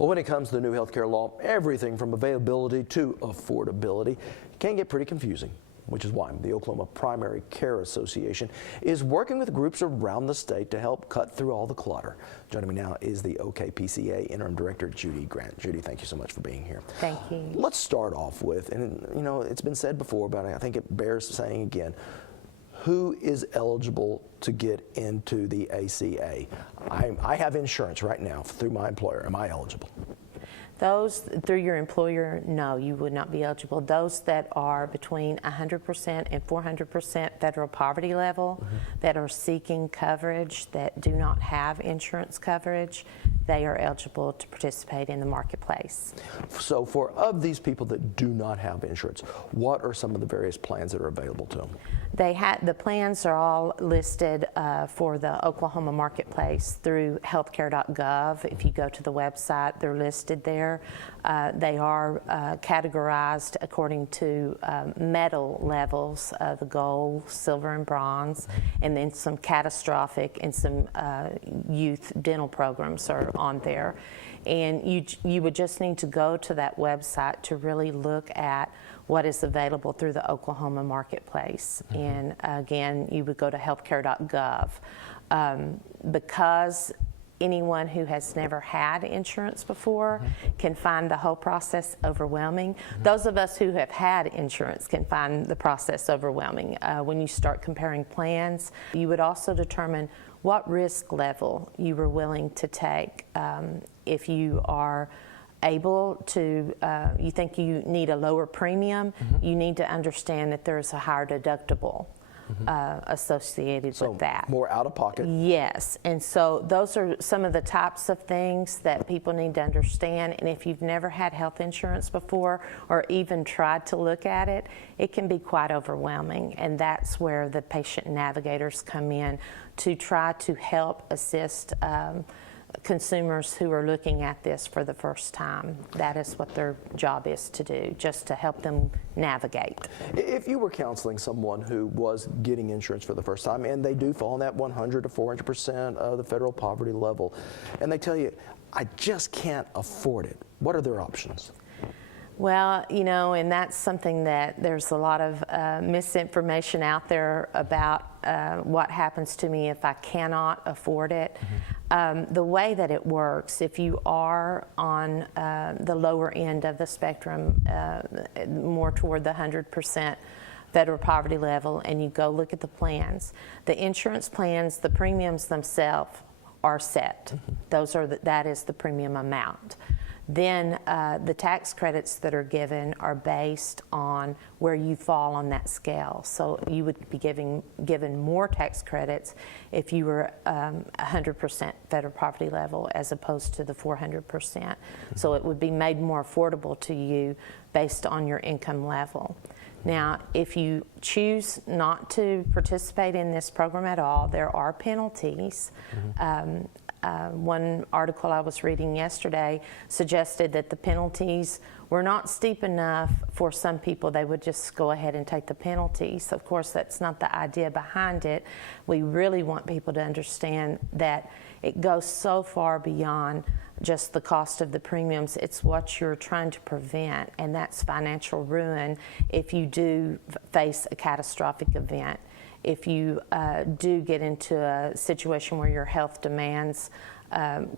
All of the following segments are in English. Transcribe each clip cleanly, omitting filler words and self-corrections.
Well, when it comes to the new healthcare law, everything from availability to affordability can get pretty confusing, which is why the Oklahoma Primary Care Association is working with groups around the state to help cut through all the clutter. Joining me now is the OKPCA Interim Director, Judy Grant. Judy, thank you so much for being here. Thank you. Let's start off with, and you know, it's been said before, but I think it bears saying again, who is eligible to get into the ACA? I have insurance right now through my employer. Am I eligible? Those through your employer, no, you would not be eligible. Those that are between 100% and 400% federal poverty level, that are seeking coverage, that do not have insurance coverage, they are eligible to participate in the marketplace. So for of these people that do not have insurance, what are some of the various plans that are available to them? The plans are all listed for the Oklahoma marketplace through healthcare.gov. If you go to the website, they're listed there. They are categorized according to medal levels, the gold, silver, and bronze, and then some catastrophic and some youth dental programs are on there. And you would just need to go to that website to really look at what is available through the Oklahoma marketplace. And again, you would go to healthcare.gov. Because anyone who has never had insurance before can find the whole process overwhelming. Those of us who have had insurance can find the process overwhelming. When you start comparing plans, you would also determine what risk level you were willing to take. If you are able to, you think you need a lower premium, you need to understand that there's a higher deductible associated with that. More out of pocket? Yes, and so those are some of the types of things that people need to understand. And if you've never had health insurance before or even tried to look at it, it can be quite overwhelming. And that's where the patient navigators come in to try to help assist consumers who are looking at this for the first time. That is what their job is to do, just to help them navigate. If you were counseling someone who was getting insurance for the first time and they do fall in that 100 to 400% of the federal poverty level, and they tell you, I just can't afford it, what are their options? Well, you know, and that's something that there's a lot of misinformation out there about what happens to me if I cannot afford it. The way that it works, if you are on the lower end of the spectrum, more toward the 100% federal poverty level, and you go look at the plans, the insurance plans, the premiums themselves are set. That is the premium amount. Then the tax credits that are given are based on where you fall on that scale. So you would be given more tax credits if you were 100% federal poverty level as opposed to the 400%. So it would be made more affordable to you based on your income level. Now, if you choose not to participate in this program at all, there are penalties. One article I was reading yesterday suggested that the penalties were not steep enough for some people. They would just go ahead and take the penalties. Of course, that's not the idea behind it. We really want people to understand that it goes so far beyond just the cost of the premiums. It's what you're trying to prevent, and that's financial ruin if you do face a catastrophic event. If you do get into a situation where your health demands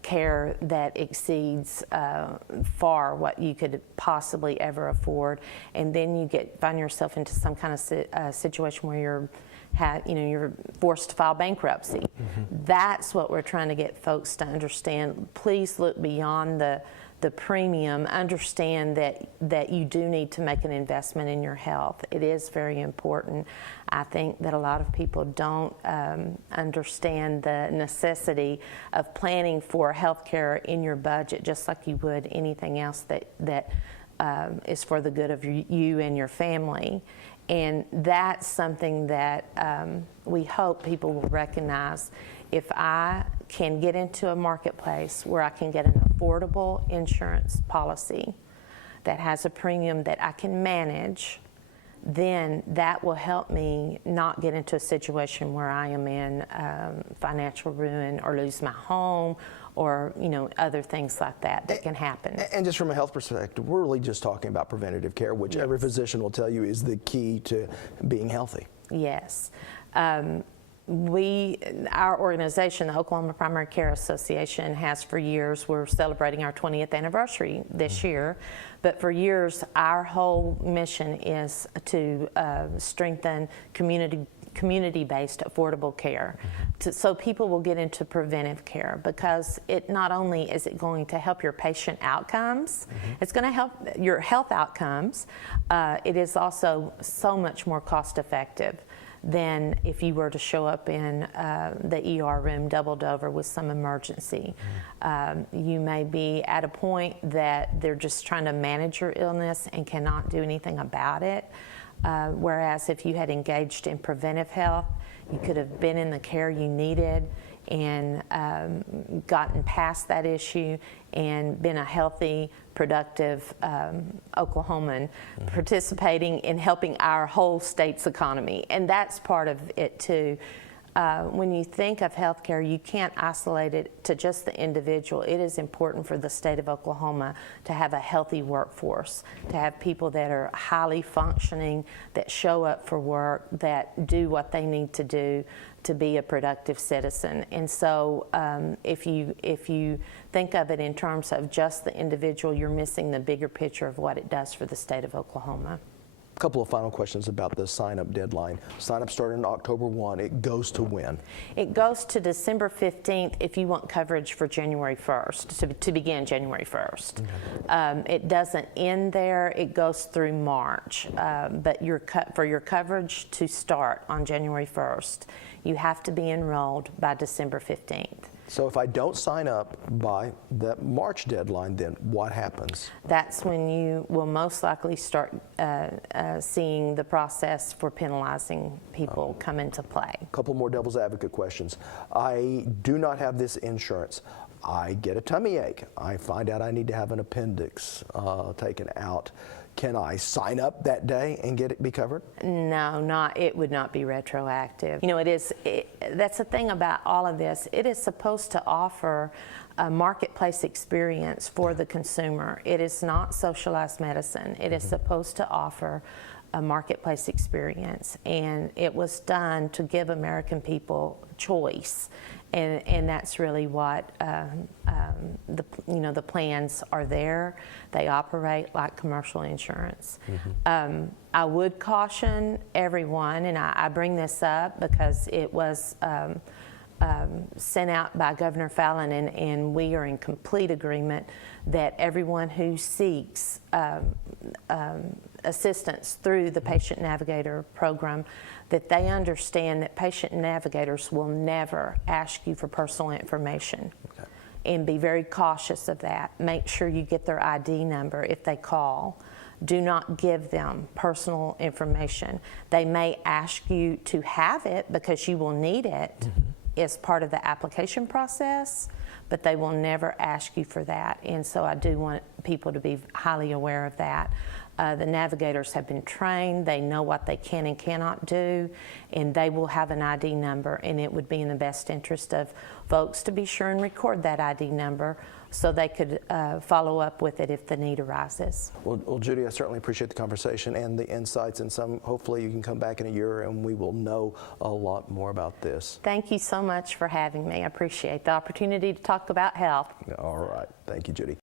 care that exceeds far what you could possibly ever afford, and then you find yourself into some kind of situation where you're forced to file bankruptcy. That's what we're trying to get folks to understand. Please look beyond the premium. Understand that you do need to make an investment in your health. It is very important. I think that a lot of people don't understand the necessity of planning for health care in your budget, just like you would anything else that is for the good of you and your family. And that's something that we hope people will recognize. If I can get into a marketplace where I can get an affordable insurance policy that has a premium that I can manage, then that will help me not get into a situation where I am in financial ruin or lose my home or other things like that can happen. And just from a health perspective, we're really just talking about preventative care, which every physician will tell you is the key to being healthy. Yes. Our organization, the Oklahoma Primary Care Association, has for years, we're celebrating our 20th anniversary this year, but for years our whole mission is to strengthen community-based affordable care, so people will get into preventive care, because it not only is it going to help your patient outcomes, it's going to help your health outcomes, it is also so much more cost effective than if you were to show up in the ER room doubled over with some emergency. You may be at a point that they're just trying to manage your illness and cannot do anything about it. Whereas if you had engaged in preventive health, you could have been in the care you needed and gotten past that issue and been a healthy, productive Oklahoman participating in helping our whole state's economy. And that's part of it too. When you think of healthcare, you can't isolate it to just the individual. It is important for the state of Oklahoma to have a healthy workforce, to have people that are highly functioning, that show up for work, that do what they need to do to be a productive citizen. And so if you think of it in terms of just the individual, you're missing the bigger picture of what it does for the state of Oklahoma. A couple of final questions about the sign-up deadline. Sign-up started on October 1. It goes to when? It goes to December 15th if you want coverage for January 1st, to begin January 1st. Okay. It doesn't end there. It goes through March. But for your coverage to start on January 1st, you have to be enrolled by December 15th. So if I don't sign up by that March deadline, then what happens? That's when you will most likely start seeing the process for penalizing people come into play. A couple more devil's advocate questions. I do not have this insurance. I get a tummy ache. I find out I need to have an appendix taken out. Can I sign up that day and be covered? No, it would not be retroactive. That's the thing about all of this. It is supposed to offer a marketplace experience for the consumer. It is not socialized medicine. It is supposed to offer a marketplace experience, and it was done to give American people choice. And that's really what the plans are there. They operate like commercial insurance. I would caution everyone, and I bring this up because it was sent out by Governor Fallon, and we are in complete agreement that everyone who seeks assistance through the Patient Navigator program, that they understand that patient navigators will never ask you for personal information. Okay. And be very cautious of that. Make sure you get their ID number if they call. Do not give them personal information. They may ask you to have it because you will need it as part of the application process, but they will never ask you for that. And so I do want people to be highly aware of that. The navigators have been trained, they know what they can and cannot do, and they will have an ID number, and it would be in the best interest of folks to be sure and record that ID number so they could follow up with it if the need arises. Well, Judy, I certainly appreciate the conversation and the insights, and hopefully you can come back in a year and we will know a lot more about this. Thank you so much for having me. I appreciate the opportunity to talk about health. All right. Thank you, Judy.